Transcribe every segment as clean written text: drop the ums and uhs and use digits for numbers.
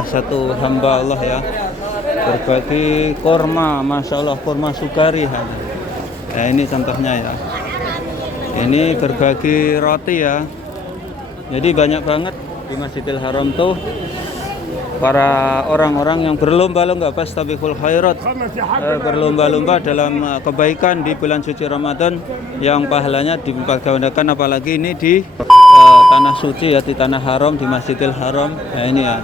salah satu hamba Allah ya, berbagi korma, masya Allah, korma sukari. Nah ini contohnya ya, ini berbagi roti ya. Jadi banyak banget di Masjidil Haram tuh para orang-orang yang berlomba-lomba fastabiqul khairat, berlomba-lomba dalam kebaikan di bulan suci Ramadan yang pahalanya dilipat gandakan, apalagi ini di tanah suci ya, di tanah haram, di Masjidil Haram. Nah ini ya,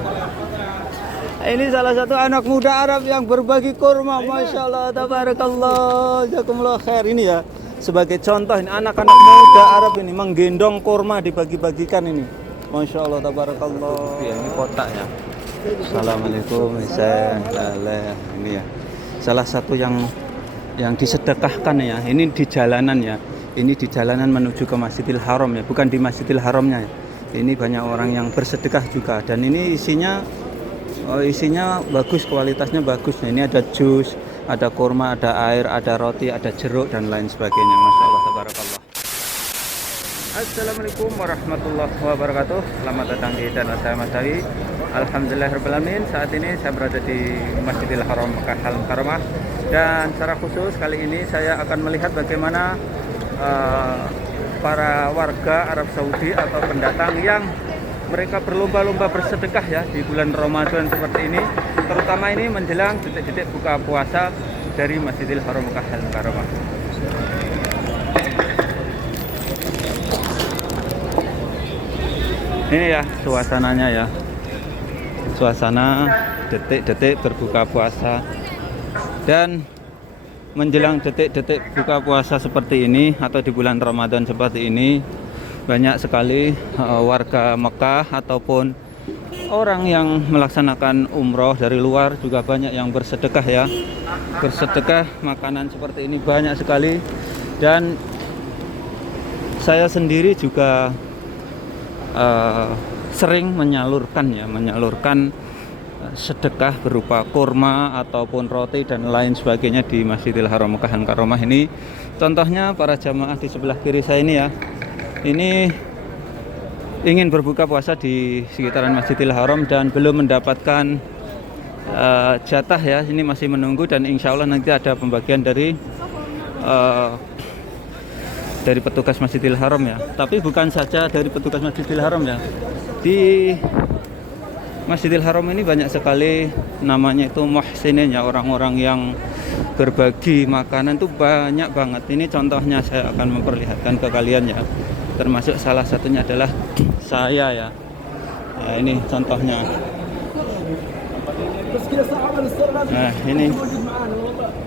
ini salah satu anak muda Arab yang berbagi kurma, masya Allah, tabarakallah, jazakumullah khair. Ini ya sebagai contoh, ini anak-anak muda Arab ini menggendong kurma dibagi-bagikan ini, masya Allah, tabarakallah. Ya, ini kotak ya. Assalamualaikum, ini ya salah satu yang disedekahkan ya. Ini di jalanan ya, ini di jalanan menuju ke Masjidil Haram ya, bukan di Masjidil Haramnya ya. Ini banyak orang yang bersedekah juga, dan ini isinya bagus, kualitasnya bagus. Nah, ini ada jus, ada kurma, ada air, ada roti, ada jeruk dan lain sebagainya. Masya Allah, tabarakallah. Assalamualaikum warahmatullahi wabarakatuh. Selamat datang di channel saya Mas Dawi. Alhamdulillahirrahmanirrahim. Saat ini saya berada di Masjidil Haram Makkah Al-Mukarramah, dan secara khusus kali ini saya akan melihat bagaimana para warga Arab Saudi atau pendatang yang mereka berlomba-lomba bersedekah ya di bulan Ramadan seperti ini, terutama ini menjelang detik-detik buka puasa dari Masjidil Haram Makkah Al-Mukarramah. Ini ya suasananya ya, suasana detik-detik berbuka puasa. Dan menjelang detik-detik buka puasa seperti ini atau di bulan Ramadan seperti ini, banyak sekali warga Mekah ataupun orang yang melaksanakan umroh dari luar juga banyak yang bersedekah ya. Bersedekah makanan seperti ini banyak sekali, dan saya sendiri juga sering menyalurkan sedekah berupa kurma ataupun roti dan lain sebagainya di Masjidil Haram Makkah Al-Mukarramah ini. Contohnya para jamaah di sebelah kiri saya ini ya, ini ingin berbuka puasa di sekitaran Masjidil Haram dan belum mendapatkan jatah ya. Ini masih menunggu, dan insya Allah nanti ada pembagian dari petugas Masjidil Haram ya. Tapi bukan saja dari petugas Masjidil Haram ya, di Masjidil Haram ini banyak sekali namanya itu muhsinin ya, orang-orang yang berbagi makanan itu banyak banget. Ini contohnya saya akan memperlihatkan ke kalian ya, termasuk salah satunya adalah saya ya. Ya ini contohnya. Nah ini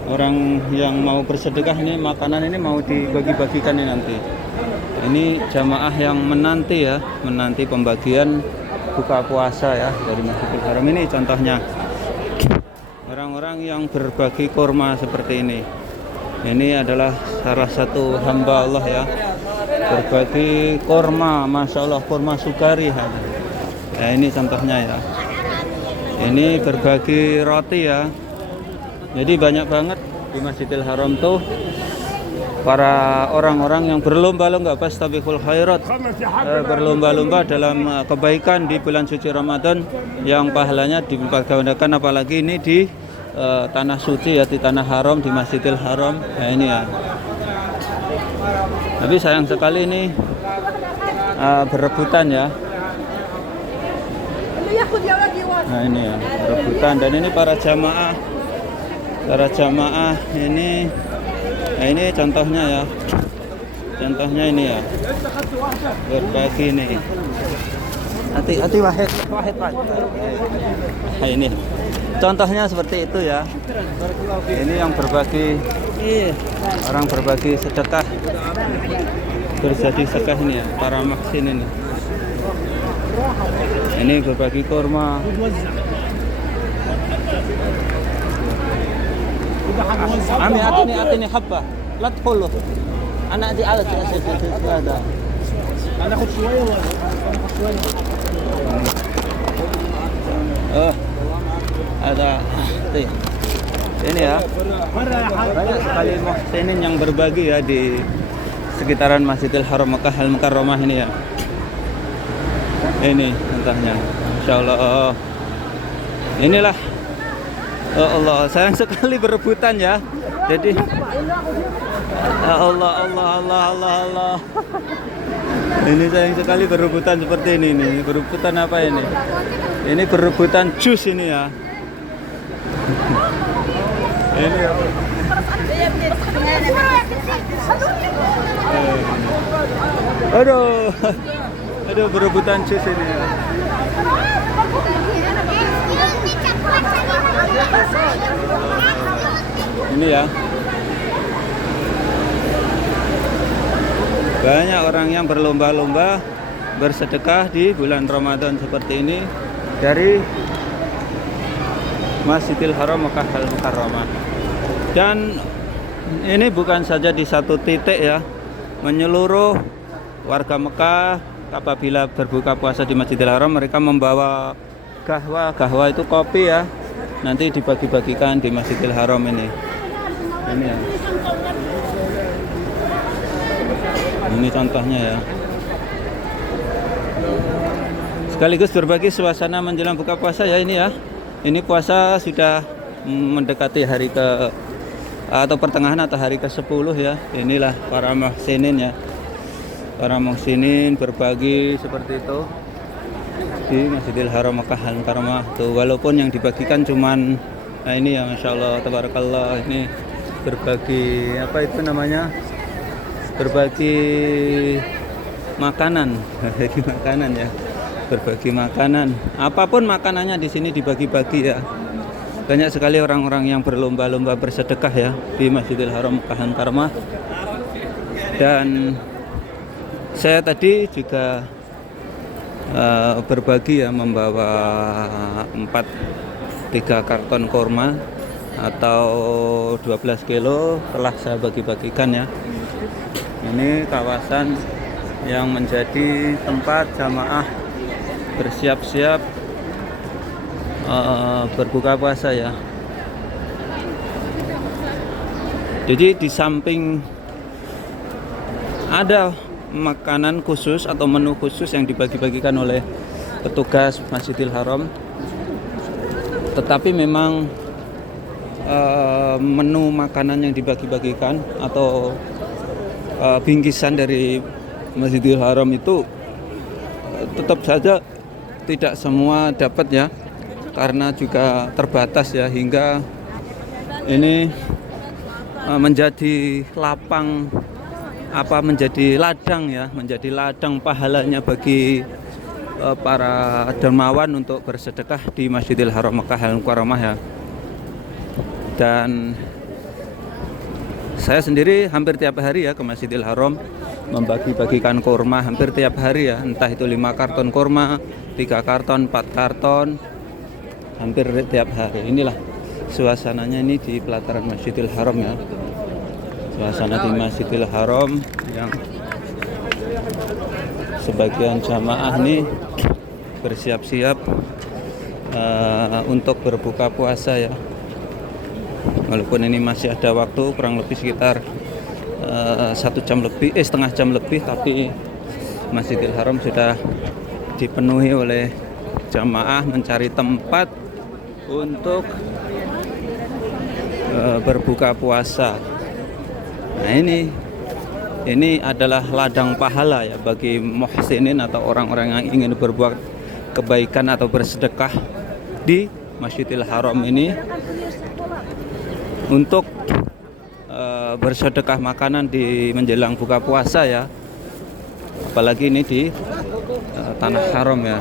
orang yang mau bersedekah, ini makanan ini mau dibagi-bagikan ini nanti. Ini jamaah yang menanti ya, menanti pembagian buka puasa ya dari Masjidil Haram. Ini contohnya orang-orang yang berbagi kurma seperti ini. Ini adalah salah satu hamba Allah ya, berbagi kurma, masya Allah, kurma sukari. Nah ini contohnya ya, ini berbagi roti ya. Jadi banyak banget di Masjidil Haram tuh para orang-orang yang berlomba-lomba fastabiqul khairat, berlomba-lomba dalam kebaikan di bulan suci Ramadan yang pahalanya dilipat gandakan, apalagi ini di tanah suci ya, di tanah haram, di Masjidil Haram. Nah ini ya, tapi sayang sekali ini berebutan ya. Nah ini ya, berebutan, dan ini para jamaah ini. Nah ini contohnya ya, contohnya ini ya, berbagi ini. Hati-hati wahid. Nah ini contohnya seperti itu ya. Ini yang berbagi, orang berbagi sedekah, berjadi sedekah ini ya, para maksin ini. Ini berbagi kurma. Ami atini habba la tqulu ana di ala ada ana khud shويه ada ini ya, banyak sekali muhsinin yang berbagi ya di sekitaran Masjidil Haram Makkah Al-Mukarramah ini ya. Ini contohnya, insya Allah Inilah, oh Allah, sayang sekali berebutan ya. Jadi, ya Allah, Allah, Allah, Allah, Allah. Ini sayang sekali berebutan seperti ini nih. Berebutan apa ini? Ini berebutan jus ini ya. Ini apa? Aduh, aduh berebutan jus ini ya. Ini ya. Banyak orang yang berlomba-lomba bersedekah di bulan Ramadan seperti ini dari Masjidil Haram Makkah Al-Mukarramah. Dan ini bukan saja di satu titik ya, menyeluruh warga Mekah apabila berbuka puasa di Masjidil Haram mereka membawa kahwa. Kahwa itu kopi ya, nanti dibagi-bagikan di Masjidil Haram ini. Ini ya. Ini contohnya ya. Sekaligus berbagi suasana menjelang buka puasa ya ini ya. Ini puasa sudah mendekati hari ke atau pertengahan atau hari ke-10 ya. Inilah para muhsinin ya. Para muhsinin berbagi seperti itu di Masjidil Haram Makkah Al-Mukarramah. Tuh, walaupun yang dibagikan cuman ini ya, Masya Allah, tabarakallah, ini berbagi apa itu namanya? Berbagi makanan, berbagi makanan ya. Berbagi makanan. Apapun makanannya di sini dibagi-bagi ya. Banyak sekali orang-orang yang berlomba-lomba bersedekah ya di Masjidil Haram Makkah Al-Mukarramah. Dan saya tadi juga berbagi ya, membawa 3 karton kurma atau 12 kilo telah saya bagi-bagikan ya. Ini kawasan yang menjadi tempat jamaah bersiap-siap berbuka puasa ya. Jadi di samping ada makanan khusus atau menu khusus yang dibagi-bagikan oleh petugas Masjidil Haram, tetapi memang menu makanan yang dibagi-bagikan atau bingkisan dari Masjidil Haram itu tetap saja tidak semua dapat ya, karena juga terbatas ya, hingga ini menjadi lapang menjadi ladang ya, menjadi ladang pahalanya bagi para dermawan untuk bersedekah di Masjidil Haram Makkah Al-Mukarramah ya. Dan saya sendiri hampir tiap hari ya ke Masjidil Haram membagi-bagikan kurma hampir tiap hari ya, entah itu 5 karton kurma, 3 karton, 4 karton, hampir tiap hari. Inilah suasananya ini di pelataran Masjidil Haram ya. Suasana di Masjidil Haram yang sebagian jamaah nih bersiap-siap untuk berbuka puasa ya. Walaupun ini masih ada waktu kurang lebih sekitar 1 jam lebih, setengah jam lebih, tapi Masjidil Haram sudah dipenuhi oleh jamaah mencari tempat untuk berbuka puasa. Nah ini adalah ladang pahala ya bagi muhsinin atau orang-orang yang ingin berbuat kebaikan atau bersedekah di Masjidil Haram ini untuk bersedekah makanan di menjelang buka puasa ya. Apalagi ini di tanah haram ya.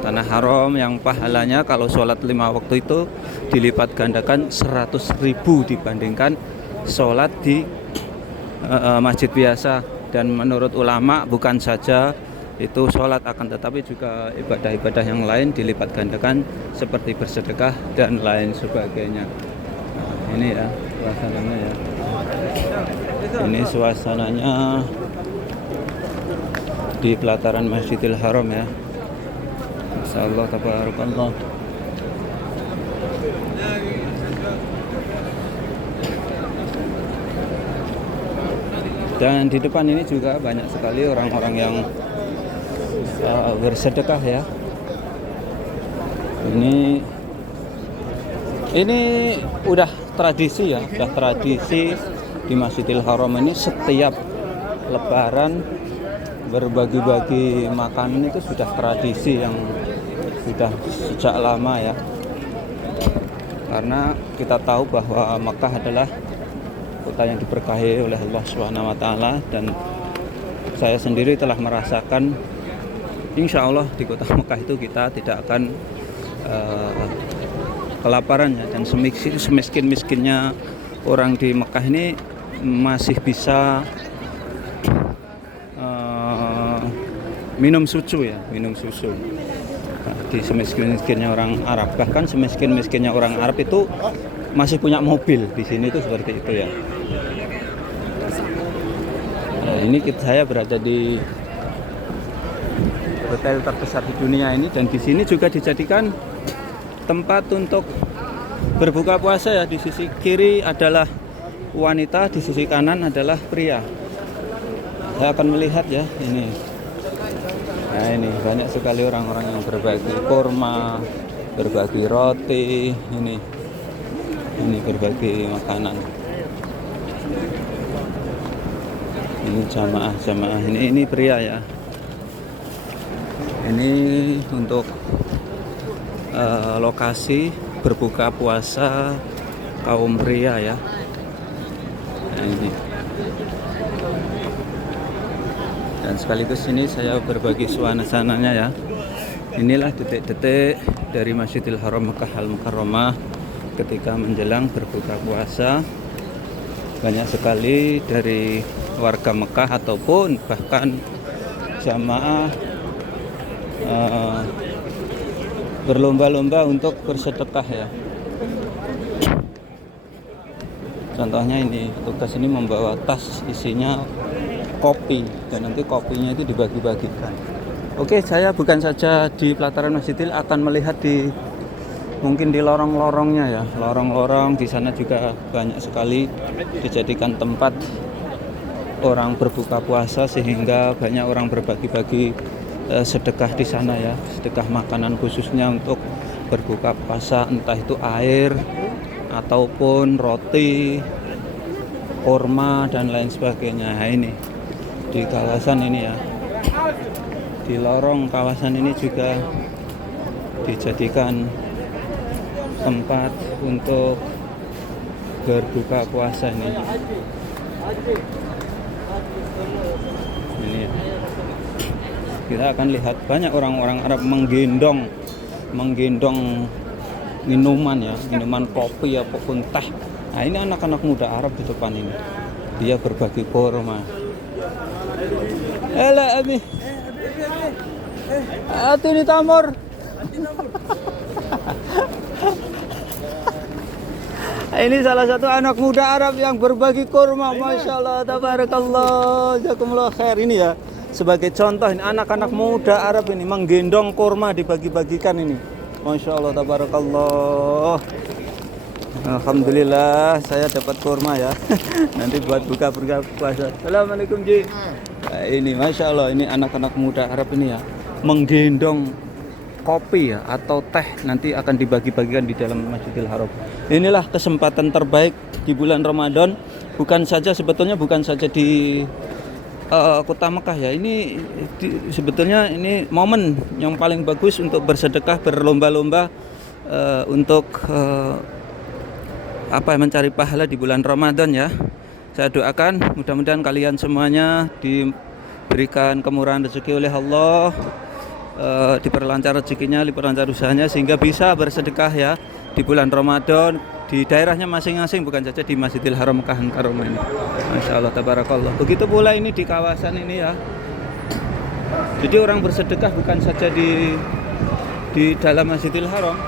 Tanah haram yang pahalanya kalau sholat 5 waktu itu dilipat gandakan 100.000 dibandingkan sholat di masjid biasa. Dan menurut ulama bukan saja itu sholat, akan tetapi juga ibadah-ibadah yang lain dilipat gandakan seperti bersedekah dan lain sebagainya. Nah, ini ya suasananya ya. Ini suasananya di pelataran Masjidil Haram ya. Masyaallah, tabarakallah. Dan di depan ini juga banyak sekali orang-orang yang bersedekah ya. Ini Ini udah tradisi ya, udah tradisi di Masjidil Haram ini setiap Lebaran berbagi-bagi makanan itu sudah tradisi yang sudah sejak lama ya. Karena kita tahu bahwa Makkah adalah kota yang diberkahi oleh Allah Subhanahu wa taala, dan saya sendiri telah merasakan insya Allah di kota Makkah itu kita tidak akan kelaparan ya, dan semiskin-miskinnya orang di Makkah ini masih bisa minum susu ya, minum susu. Di semiskin-miskinnya orang Arab, bahkan semiskin-miskinnya orang Arab itu masih punya mobil di sini itu seperti itu ya. Nah, ini saya berada di hotel terbesar di dunia ini, dan di sini juga dijadikan tempat untuk berbuka puasa ya. Di sisi kiri adalah wanita, di sisi kanan adalah pria. Saya akan melihat ya ini. Nah ini banyak sekali orang-orang yang berbagi kurma, berbagi roti, ini berbagi makanan. Ini jamaah ini pria ya. Ini untuk lokasi berbuka puasa kaum pria ya. Nah, ini. Dan sekaligus ini saya berbagi suasananya ya. Inilah detik-detik dari Masjidil Haram Makkah Al-Mukarramah ketika menjelang berbuka puasa. Banyak sekali dari warga Mekah ataupun bahkan jamaah berlomba-lomba untuk bersedekah ya. Contohnya ini, petugas ini membawa tas isinya kopi, dan nanti kopinya itu dibagi-bagikan. Oke, saya bukan saja di pelataran Masjidil, akan melihat mungkin di lorong-lorongnya ya. Lorong-lorong di sana juga banyak sekali dijadikan tempat orang berbuka puasa, sehingga banyak orang berbagi-bagi sedekah di sana ya, sedekah makanan khususnya untuk berbuka puasa, entah itu air ataupun roti, kurma dan lain sebagainya. Nah, ini di kawasan ini ya, di lorong kawasan ini juga dijadikan tempat untuk berbuka puasa ini. Ini ya. Kita akan lihat banyak orang-orang Arab menggendong minuman ya, minuman kopi apapun teh. Nah ini anak-anak muda Arab di depan ini, dia berbagi kurma. Abi, atini tamur. Ini salah satu anak muda Arab yang berbagi kurma, masya Allah, tabarakallah, jazakumullah khair. Ini ya, sebagai contoh ini anak-anak muda Arab ini menggendong kurma dibagi-bagikan ini, masya Allah, tabarakallah. Alhamdulillah saya dapat kurma ya. Nanti buat buka puasa. Assalamualaikum Ji. Nah, ini masya Allah, ini anak-anak muda Arab ini ya menggendong kopi ya atau teh, nanti akan dibagi-bagikan di dalam Masjidil Haram. Inilah kesempatan terbaik di bulan Ramadan, sebetulnya bukan saja di kota Mekah ya. Ini sebetulnya ini momen yang paling bagus untuk bersedekah, berlomba-lomba untuk mencari pahala di bulan Ramadan ya. Saya doakan mudah-mudahan kalian semuanya diberikan kemurahan rezeki oleh Allah, diperlancar rezekinya, diperlancar usahanya, sehingga bisa bersedekah ya di bulan Ramadan di daerahnya masing-masing, bukan saja di Masjidil Haram Makkah Al-Mukarramah ini. Masya Allah, tabarakallah. Begitu pula ini di kawasan ini ya. Jadi orang bersedekah bukan saja di dalam Masjidil Haram,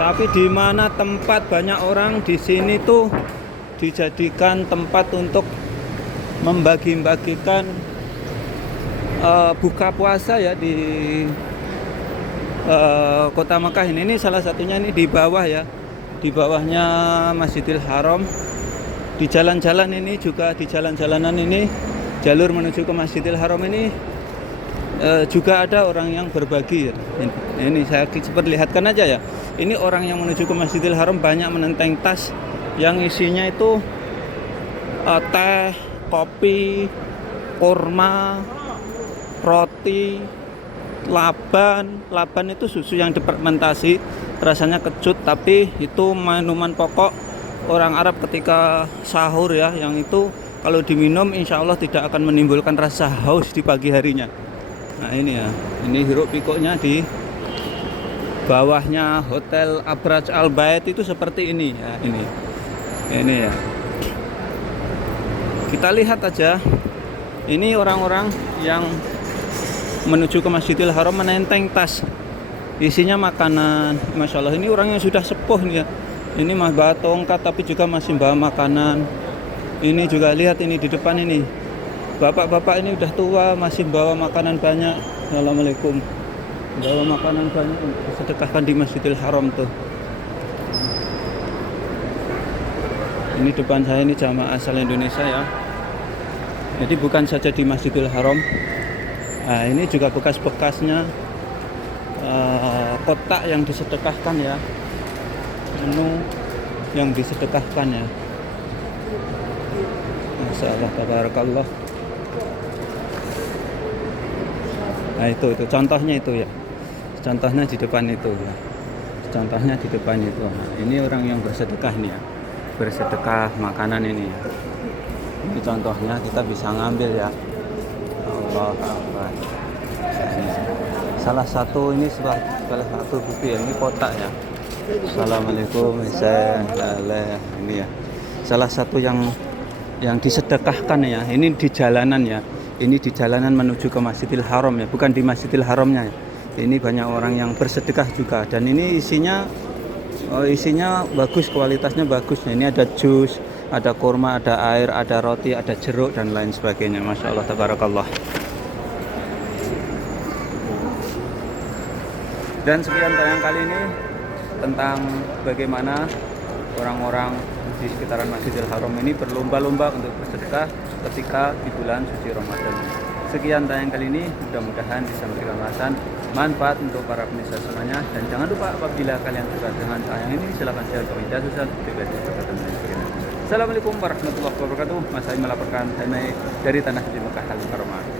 tapi di mana tempat banyak orang di sini tuh dijadikan tempat untuk membagi-bagikan buka puasa ya di kota Mekah ini. Ini salah satunya ini di bawah ya, di bawahnya Masjidil Haram. Di jalan-jalan ini juga, di jalan-jalanan ini, jalur menuju ke Masjidil Haram ini juga ada orang yang berbagi. Ini saya perlihatkan aja ya. Ini orang yang menuju ke Masjidil Haram banyak menenteng tas yang isinya itu teh, kopi, kurma, roti, laban. Laban itu susu yang difermentasi, rasanya kecut, tapi itu minuman pokok orang Arab ketika sahur ya, yang itu kalau diminum insya Allah tidak akan menimbulkan rasa haus di pagi harinya. Nah ini ya, ini hiruk pikuknya di bawahnya Hotel Abraj Al Bait itu seperti ini ya, ini ya. Kita lihat aja, ini orang-orang yang menuju ke Masjidil Haram menenteng tas, isinya makanan. Masya Allah, ini orang yang sudah sepuh nih ya. Ini mah bawa tongkat tapi juga masih bawa makanan. Ini juga lihat ini di depan ini, bapak-bapak ini udah tua masih bawa makanan banyak. Assalamualaikum. Bawa makanan banyak untuk disedekahkan di Masjidil Haram tuh. Ini depan saya ini jamaah asal Indonesia ya. Jadi bukan saja di Masjidil Haram. Nah, ini juga bekas-bekasnya kotak yang disedekahkan ya. Menu yang disedekahkan ya. Masya Allah, tabarakallah. Nah itu contohnya itu ya. Contohnya di depan itu ya. Contohnya di depan itu. Nah, ini orang yang bersedekah nih ya. Bersedekah makanan ini ya. Ini contohnya kita bisa ngambil ya. Allah Akbar. Salah satu ini salah satu bukti ini kotak ya. Assalamualaikum, saya ini ya. Salah satu yang disedekahkan ya. Ini di jalanan ya. Ini di jalanan menuju ke Masjidil Haram ya, bukan di Masjidil Haramnya ya. Ini banyak orang yang bersedekah juga, dan ini isinya bagus, kualitasnya bagus. Ini ada jus, ada kurma, ada air, ada roti, ada jeruk dan lain sebagainya. Masya Allah, tabarakallah. Dan sekian tayang kali ini tentang bagaimana orang-orang di sekitaran Masjidil Haram ini berlomba-lomba untuk bersedekah ketika di bulan suci Ramadan. Sekian tayang kali ini, mudah-mudahan bisa memberikan manfaat untuk para pemirsa semuanya. Dan jangan lupa apabila kalian suka dengan tayang ini, silahkan share ke media sosial. Assalamualaikum warahmatullahi wabarakatuh. Mas Aim melaporkan dari Tanah Suci Mekah Al Mukarramah.